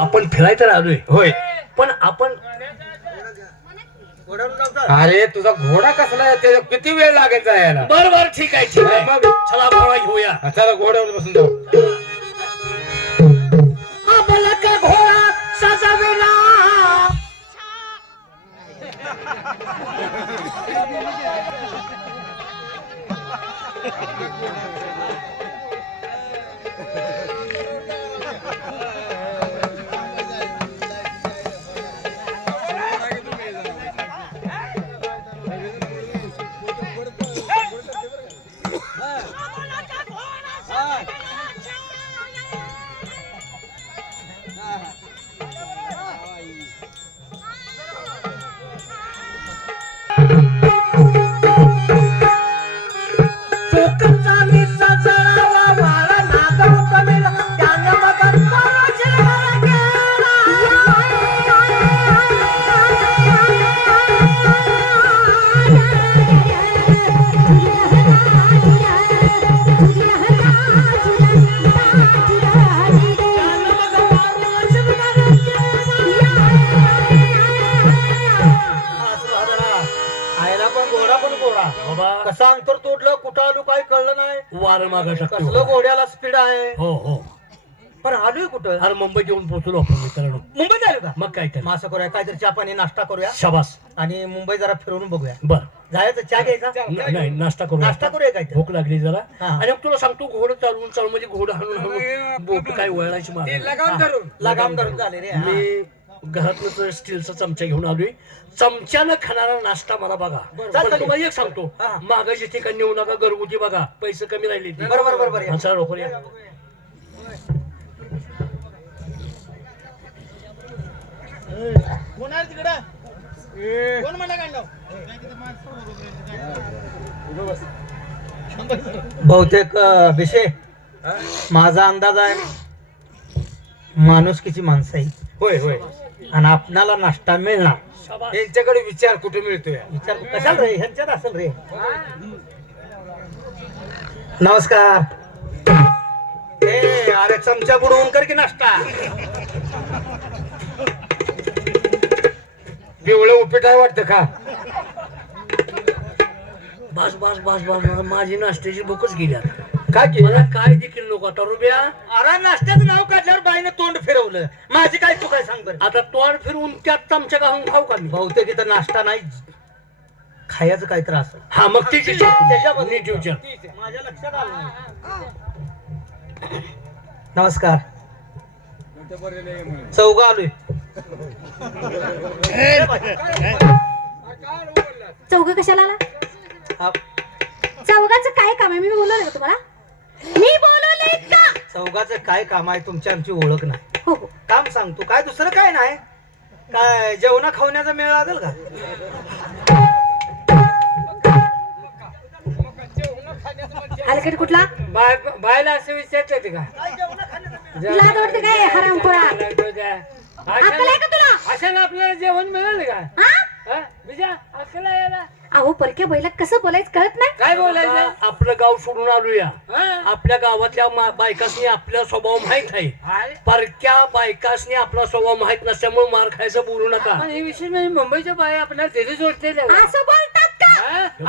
आपण फिरायला तर आलोय होय. पण आपण अरे तुझा घोडा कसला आहे? त्याला किती वेळ लागायचा यायला? बर बर ठीक आहे ठीक आहे मग चला घोडा घेऊया चला घोड्यावर बसून जाऊ. आपला का घोडा सजविला आयला पण घोडा पण घोडा बाबा कसं अंतर तोडलं कुठं आलो काही कळलं नाही. वार मागा कसलं घोड्याला स्पीड आहे. हो हो पण आलोय कुठं? अरे मुंबई येऊन पोहोचलो आपण मित्रांनो मुंबईत आलो का? मग काय तर मग असं करूया काहीतरी चहा पाणी नाश्ता करूया शाबास आणि मुंबई जरा फिरून बघूया. बर जायचं चहा घ्यायचा नाही नाश्ता करू नाश्ता करूया काहीतरी. भूक लागली जरा हा. आणि मग तुला सांगतो घोडं चालवून चालून म्हणजे घोडं हणून हणून बोट काय वळायची मला लगाम धरून झाले रे. हा. मी घरातलं स्टीलचा चमचा घेऊन आलोय चमच्यानं खाणारा नाश्ता मला बघा चालतंय. पण तुम्हाला एक सांगतो हा. मागं जिथे का नेऊ नका घरगुती बघा पैसे कमी राहिले ते. बरोबर बरोबर हा, चला लवकर या. बहुतेक विषय माझा अंदाज आहे माणुसकीची माणसं आहे. होय होय. आणि आपणाला नाश्ता मिळणार. शाबास. यांच्याकडे विचार कुठे मिळतोय? विचार कशाला रे ह्यांच्यात असेल रे. नमस्कार. ए अरे चमचा बुडवून कर की नाश्ता. पिवळं उपीट आहे वाटतं का? बस बस बस बस बस. माझी नाश्त्याची भूकच गेली आता. काय केलं? मला काय देखील नको आता रुबया अरे नाश्त्याचं नाव काढल्यावर बाईनं तोंड फिरवलं. माझी काय चूक आहे सांग बरं. आता तोंड फिरवून त्यात चमच्या घालून खाऊ का मी बहुतेक इथं नाश्ता नाही खायचं काय त्रास असेल. हा मग तिची त्याच्याबद्दल नीट विचार माझ्या लक्षात आलं नाही. नमस्कार. चौघ आलोय. चौघ कशाला आला? हा, चौघाचं काय काम आहे? मी बोलवलं का तुम्हाला? मी बोलवलंय का? चौघाचं काय काम आहे? तुमची आमची ओळख नाही. हो हो. काम सांगतो काय दुसरं काय नाही. काय जेवणा खावण्याचा मेळ लागेल का? हलकट कुठला? बायला असं विचारते का? लाज वाटते काय हरामखोरा? अक्कल आहे का तुला? अशाला आपल्याला जेवण मिळालं का? हा? बिजा अशाला यायला अहो परक्या बैलात कसं बोलायचं कळत नाही. काय बोलायचं? आपलं गाव सोडून आलोया हा? आपल्या गावातल्या बायकासनी आपला स्वभाव माहित आहे अरे, परक्या बायकासनी आपला स्वभाव माहित नसल्यामुळे मार खायचं बोलू नका पण हे विशेष म्हणजे मुंबईच्या बाया आपल्याला तिथे जोडते असं बोलतात का?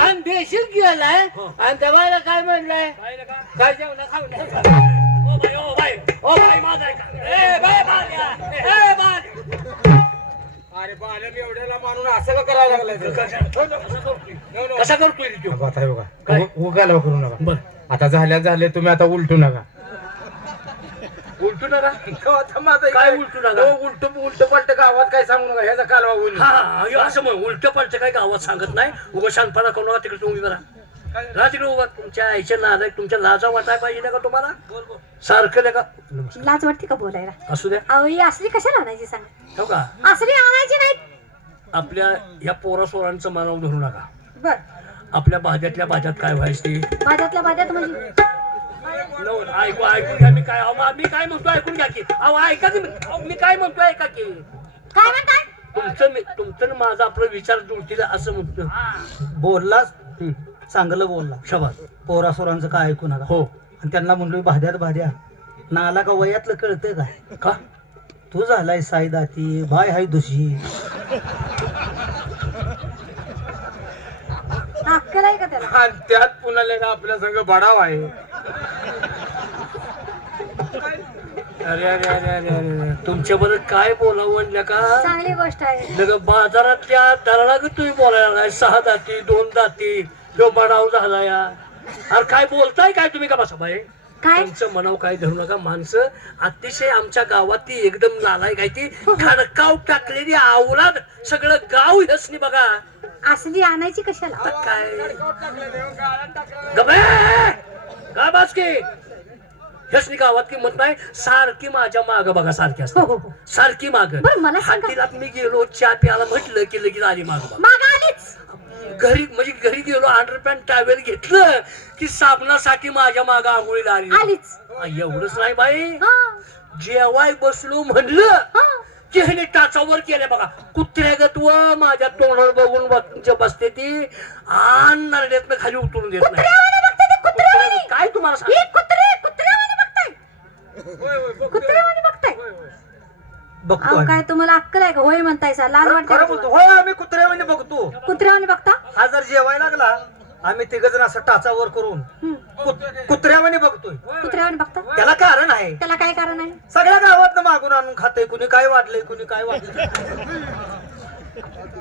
आणि देशील गेलाय हो. आणि दबायला काय म्हणलाय? काय जेवण खाऊ O by O by O by माझा ऐका. ए बाई बाल्या ए बाल्या अरे बालम एवढ्याला मानून असं का करायला लागलाय? कसा करतोय रे त्यो? आता हे बघा काय? उगाला करू नका. बर आता झाले तुम्ही आता उलटू नका. उलटू नका काय काय उलटू नका? उलट पलट गावात काय सांगू नका. ह्याचा कालवा होईल. हा हा हे असं मग उलट पलट काय गावात सांगत नाही उगा शांतपणा करू नका तिकडे तुम्ही बरा राहा तिकडे उभा तुमच्या आईच्या नाद तुमच्या लाजा वाटाय पाहिजे का तुम्हाला सारखं का लाज वाटते का बोलायला? असू द्या अहो ही असली कशाला आणायची सांग? हो का असली आणायची नाहीत. आपल्या या पोरा सोरांचं मानावर धरू नका बर आपल्या भाज्यातल्या भाज्यात काय व्हायचं ते भाज्यातल्या भाज्यात म्हणजे ऐकू ऐकून घ्या मी काय अहो, मी काय म्हणतो ऐकून घ्या की अहो ऐका की मी काय म्हणतो ऐका की काय म्हणताय? तुमचं आणि माझा आपला विचार जुळतील असं म्हणतो बोललास चांगलं बोलला. शबास पोरासोरांचं काय ऐकू नका. हो आणि त्यांना म्हणलो भाद्यात भाद्या नाला का वयातलं कळतंय काय? का तू झालाय साईदाती बाय हाय दुशी. अक्कल आहे का त्याला? आणि त्यात पुन्हा लेका आपल्या संग बडाव आहे. अरे अरे अरे अरे अरे तुमच्या बरोबर काय बोलावं म्हणलं का चांगली गोष्ट आहे. लग बाजारातल्या दराला तुम्ही बोलायला लागलाय 6 दाती 2 दाती जो बडाव झाला या. अरे काय बोलताय काय तुम्ही का बसा बाई. काय? तुमचं मनाव काय धरू नका. माणसं अतिशय आमच्या गावात ती एकदम नालायक आहे ती खडकाव टाकलेली आवलाद सगळं गाव यसनी बघा. असली आणायची कशाला? आता काय गाबास की यसनी गावात किंमत नाही. सारखी माझ्या माग बघा सारखी असते हो, हो, हो. सारखी माग. बरं, मला सांगा. हातीलात मी गेलो चहा प्यायला म्हटलं की लगेच आली माग बघा. माग आलीच. घरी म्हणजे घरी गेलो अंडरपॅन्ट टॅवेल घेतलं की साबणासाठी माझ्या माग आंघोळीला आली. आलीच. एवढंच नाही बाई हा, जेवाय बसलो म्हणलं हा. की ह्याने टाचावर केलं बघा. कुत्र्यागत व माझ्या तोंडावर बघून बसते ती आणि नरड्यातनं खाली उतरून देत नाही. कुत्र्यावानी बघताय ते, कुत्र्यावानी. काय तुम्हाला सांग ही कुत्र्यावानी बघताय. कुत्र्यावानी बघताय. बघतो अहो आम्ही. काय तुम्हाला अक्कल आहे का? होय म्हणताय सा लाज वाटते खरं का बोलतो. तुम्हाला? होय आम्ही कुत्र्यावानी बघतो. कुत्र्यावानी बघता? हा जर जेवायला लागला आम्ही तिघ जण असं टाचावर करून हम्म. कुत्र्यावानी बघतोय. कुत्र्यावानी बघता? त्याला कारण आहे. त्याला काय कारण आहे? सगळ्या गावात मागून आणून खाते. कुणी काय वाढलंय कुणी काय वाढलंय.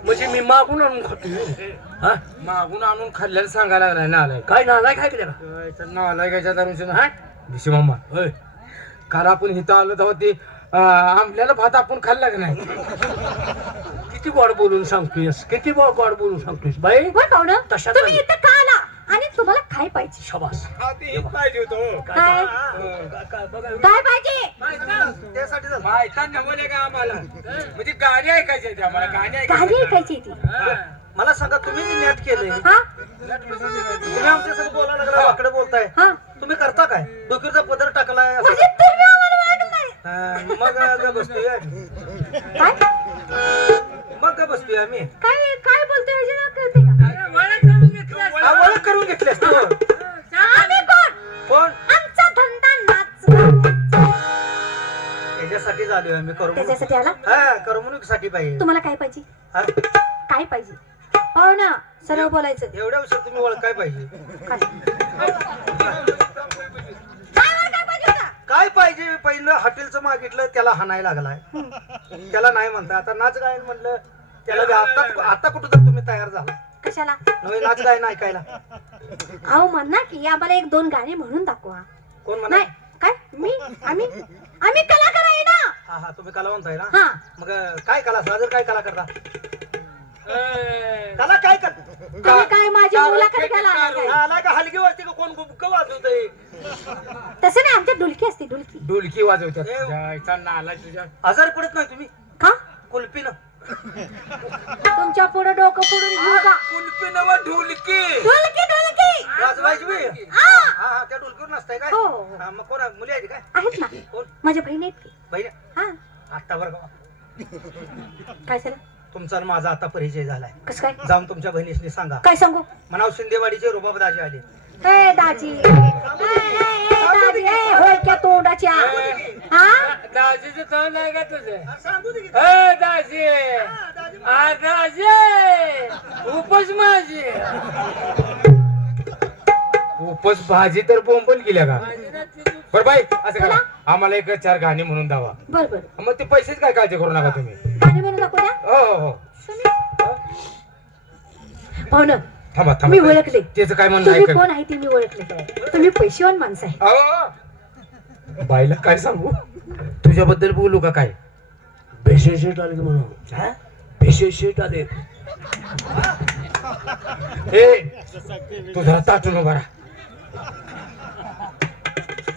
म्हणजे मी मागून आणून खातोय. हा? मागून आणून खाल्ल्याला सांगायला लागलाय ना आलाय. काय नालाय काय केलं नालायकाच्या दारूचे ना दिशी मामा. होय. काल आपण इथं आलो तेव्हा ते आंबल्याला भात आपण खाल्ला का नाही. किती गोड बोलून सांगतोयस किती गोड बोलून सांगतोयस बाई. होय पाहुणं? तशात तुम्ही नाही. इथं का आला? आणि तुम्हाला काय पाहिजे? शबास पाहिजे होतो काय? काय पाहिजे? त्यासाठी झालं. बायका नमुने का आम्हाला म्हणजे गाणी ऐकायची होती आम्हाला. गाणी गाणी ऐकायची ती. मला सांगा तुम्ही जे नेट केलंय हा, तुम्ही आमच्या सगळं बोलायला लागला वाकडे बोलताय. हा. तुम्ही करता काय? डोक्याचा पदर टाकलाय असं. म्हणजे तुम्ही आम्हाला वाटत नाही. मग ग बसतोय काय? मग ग बसतोय आम्ही. काय काय बोलतोय ह्याची ना कळते का? ओळख करून घेतलीस तू. आम्ही कोण? कोण? आमचा धंदा नाच गाण्याचा. त्याच्यासाठी झालोय आम्ही करू म्हणून. त्याच्यासाठी आला? हा करमणुकीसाठी पाहिजे. तुम्हाला काय पाहिजे? हा? काय पाहिजे? हो ना, सरळ बोलायचं. एवढ्या उशीर तुम्ही ओळखाय पाहिजे. काय? काय पाहिजे होतं? काय पाहिजे? पहिलं हॉटेलचं मागितलं त्याला हाणायला लागलाय. त्याला नाही म्हणता. आता नाच गायन म्हणलं त्याला बी आता कुठं तर तुम्ही तयार झाला. कशाला? नवीन नाच गायन ऐकायला. अहो म्हणा की आम्हाला 1-2 गाणी म्हणून दाखवा. कोण म्हणा? नाही काय? आम्ही कलाकार आहे ना. हा हा तुम्ही कलावंत आहे ना. हा. मग काय कला सादर काय कला करता? कला काय कर? तुम्ही काय माझी मुलाखत घ्यायला आला काय? आला का हलगी वाजते का? कोण गुबक वाजवतंय? तसं नाही, आमच्या डुलकी असते डुलकी. ढोलकी वाजवतात. जायचा नाला तुझ्या. आजारी पडत नाही तुम्ही का? कुल्फीनं? तुमच्या पुढे डोकं पुढून घेऊ का? कुल्फी नवा ढोलकी. ढोलकी ढोलकी. वाजवायची बी? हा. हा हा त्या डोलकीवर नसताय काय? हो. हा, मग कोण आहे? मुली आहेत काय? आहेत ना. कोण? माझ्या बहिणी आहेत की. बहिणी? हा. आत्ता बरं का काय झालं? तुमचा आणि माझा आता परिचय झालाय. कसं काय? जाऊन तुमच्या बहिणीशी सांगा काय सांगू? म्हणाव शिंदेवाडीचे रुबाब दाजी आले. ए दाजी, दाजी, होळक्या तोंडाच्या. हा? दाजीचं तोंड आहे का तुझं? सांगू दे की. ए दाजी. आ दाजी. उपस माझी. उपस भाजी तर बोंबल गेल्या का? बर बाई असं करा आम्हाला 1-4 गाणी म्हणून दावा. बर बर. मग ते पैसेच काय काळजी करू नका तुम्ही. गाणी म्हणून दाखवू द्या. हो हो हो. पाहुणं, थांबा मी थांबा. ओळखले. त्याचं काय म्हणणं तुम्ही आहे कोण आहे ते मी ओळखले. तुम्ही पैसेवान माणसं आहे. अहो, बाईला काय सांगू तुझ्याबद्दल बोलू का काय? भेषे शेट आले की म्हणून. हा? भेषे शेट आले. ए तू जरा ताटून उभा राहा.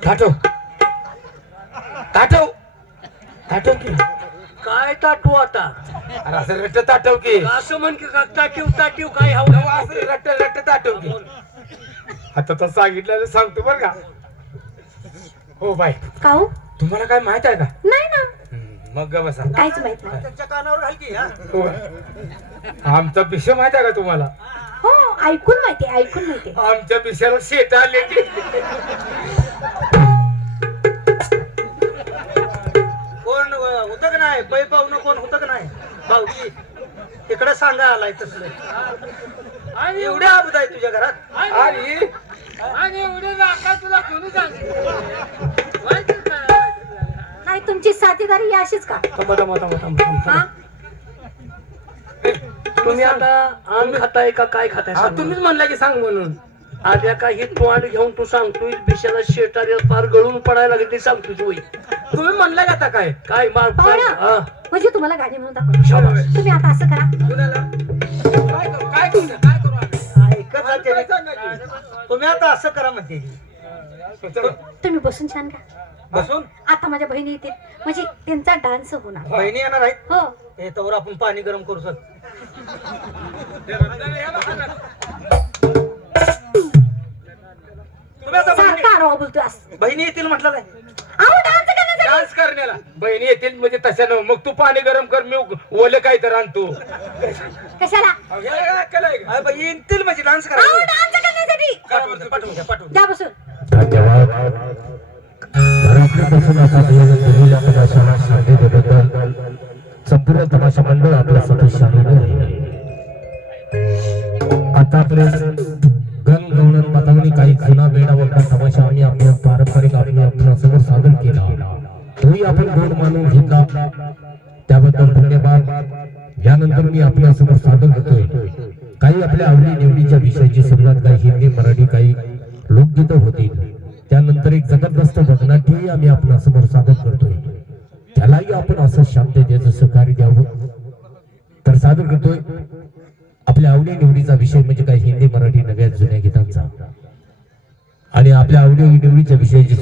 ताटव ताटव ताटव की. काय ताटू आता? अरे असं रट्ट ताटव की. असं म्हण की का ताटीव ताटीव काय हवं? असं रट्ट रट्ट ताटव की. आता तर सांगितलं सांगतो बर का. हो बाई का हो? तुम्हाला काय माहित आहे का? नाही ना, मग ग बसा. काहीच माहित नाही. त्यांच्या कानावर घाल की. हा? हो. आमचा पिशा माहित आहे का तुम्हाला? हो, ऐकून माहिती, ऐकून माहिती. आमच्या पिशाला शेत आले की. कोण उतर नाही पै पाहुणं कोण होतं का नाही भाऊकी इकडे सांगा आलाय तसलं एवढ्या अबुद आहे तुझ्या घरात आणि एवढे नाका तुला कोणी सांगितलं नाही तुमची साथीदारी ही अशीच का हा तुम्ही आता आण खाताय का काय खाताय सांगा. तुम्हीच म्हणला की सांग म्हणून आद्या काही तोंड घेऊन तू सांगतोय बिशाला शेटारी पार गळून पडायला लागली ते सांगतोय तू तुम्ही म्हणला का आता काय काय मार पाहुणा हा. म्हणजे तुम्हाला गाणी म्हणून दाखव शाबास. तुम्ही आता असं करा काय करू आम्ही? ऐकत जा त्याने. तुम्ही आता असं करा म्हणते तुम्ही बसून छान का बसून आता माझ्या बहिणी येतील म्हणजे त्यांचा डान्स होणार बहिणी येणार आहेत हो हे तवर आपण पाणी गरम करू सर तुम्ही आता सारखा आरोह बोलतोय असं. बहिणी येतील म्हटलं नाही अहो डान्स करण्यासाठी डान्स करण्याला बहिणी येतील म्हणजे तशानं मग तू पाणी गरम कर मी ओलं काय तर आणतो कशाला अरे बाई, येतील म्हणजे डान्स अहो करा डान्स करण्यासाठी पाठवून घ्या पाठवून द्या बसून धन्यवाद घरातल्यापासून आता दिलेल्या तमाशाला सांगितल्याबद्दल संपूर्ण तमाशा मंडळ आपल्या सदस्य आलेले आहे. आतापर्यंत गणगवळण मातावणी काही जुना वेळा वगैरे तमाशा आम्ही आपल्या पारंपरिक आपल्या समोर सादर केला तोही आपण गोड मानून घेतला त्याबद्दल धन्यवाद. यानंतर मी आपल्या समोर सादर करतोय काही आपल्या आवडी निवडीच्या विषयाची सुरुवात काही हिंदी मराठी काही लोकगीतं होतील त्यानंतर एक जबरदस्त भजनाट्यही आम्ही आपल्या समोर सादर करतोय त्यालाही आपण असं शांततेचं सहकार्य द्यावं तर सादर करतोय आपल्या आवडी निवडीचा विषय म्हणजे काही हिंदी मराठी नव्या जुन्या गीतांचा आणि आपल्या आवडी निवडीच्या विषयाची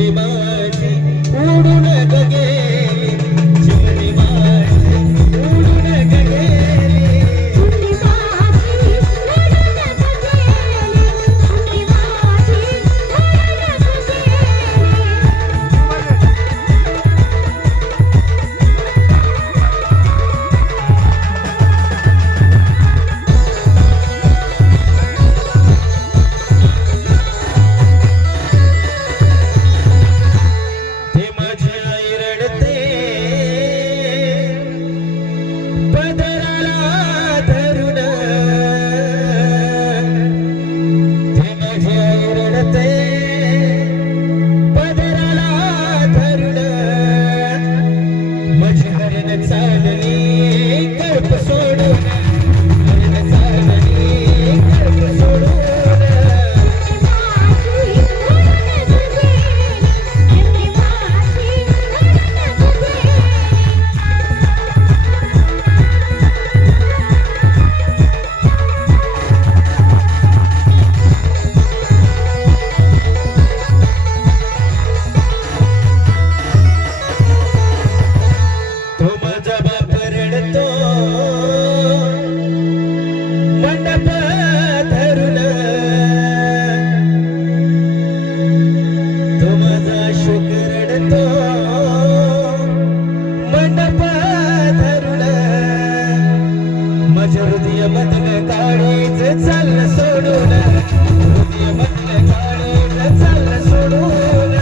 चिमणी माझी उडून ग गेली चिमणी माझी उडून ग गेली चिमणी माझी उडून ग गेली, चिमणी माझी उडून ग गेली. ते माझी आई रडते पदराला धरून ते माझी आई रडते पदराला धरून माझी हरण चालली कर्प सोडून हरण चालली कर्प सोडून तो माझा बाप रडतो मंडप धरून तो माझा अशोक रडतो मंडप धरून माझ्या हृदय मधलं काळीज चाललं सोडून हृदय मधलं काळीज चाललं सोडून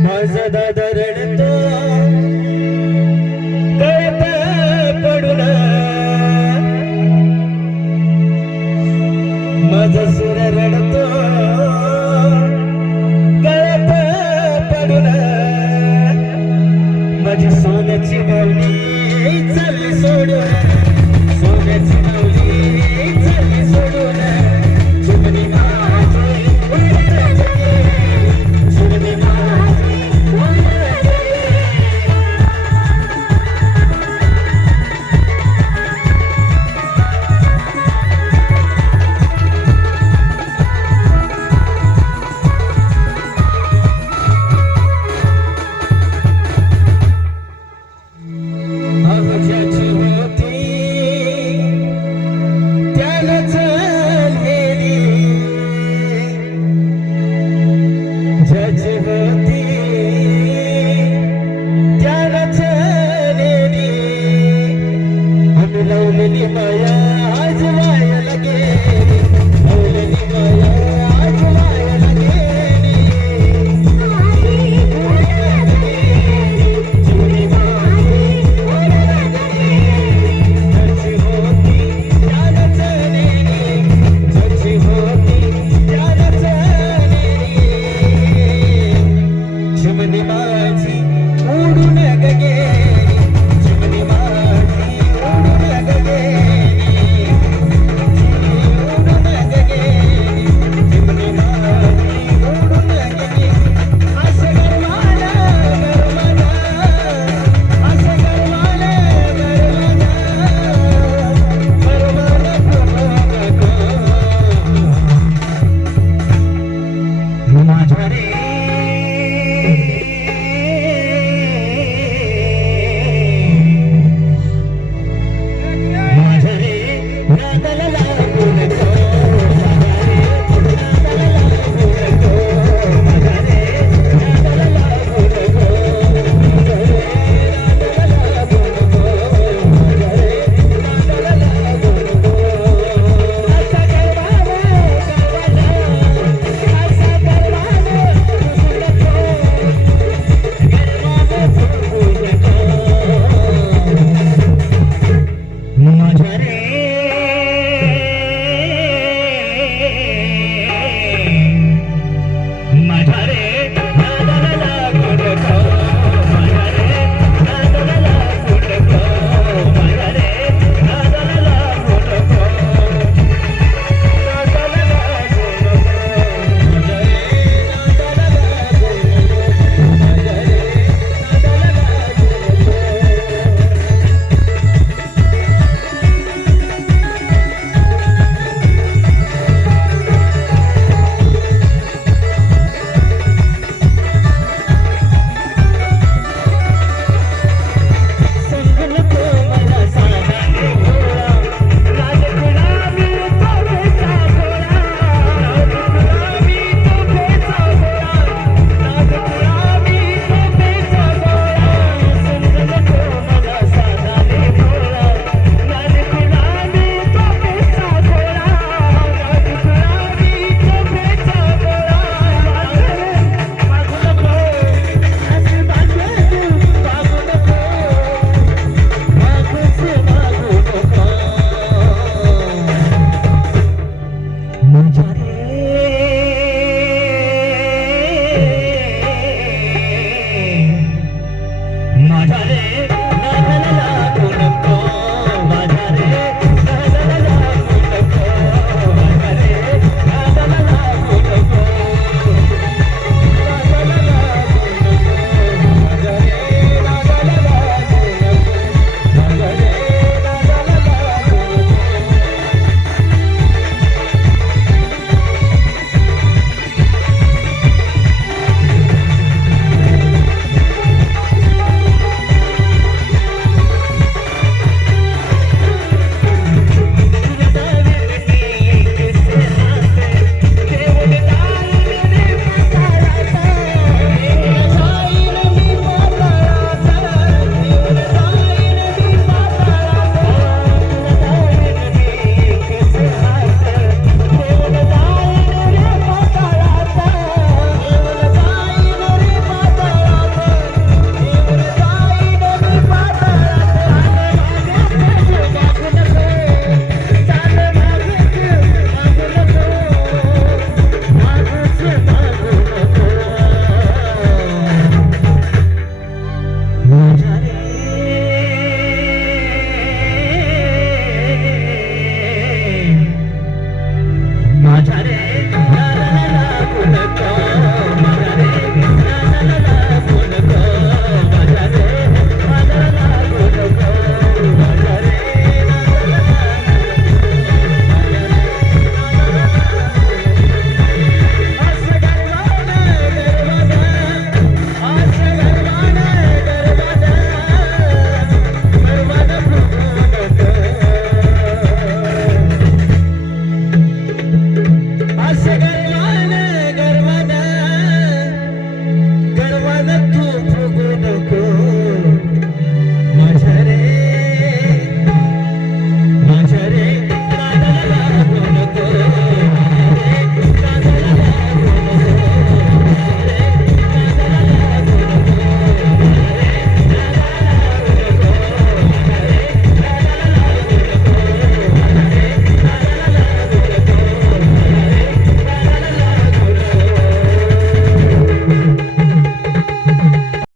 माझा दादा रडतो गळप पडून माझा सूर रडतो गळप पडून माझी सोन्याची माऊली चालली सोडून सोन्याची माऊली चालली सोडून चिमणी माझी उडून गेली चिमणी माझी ज्याची होती त्याला चाललेली ज्याची होती त्याला चाललेली आम्ही लावलेली माया आज वायाला गेली लावलेली माया आज वायाला गेली चिमणी माझी ज्याची होती त्याला चाललेली ज्याची होती त्याला चाललेली चिमणी माझी उडून ग गेली चिमणी माझी उडून ग गेली उडून ग गेली चिमणी माझी उडून गेली असं गरमाला गरमाला असं गरमाला गरमाला माझ्या रे माझ्या रे रागाला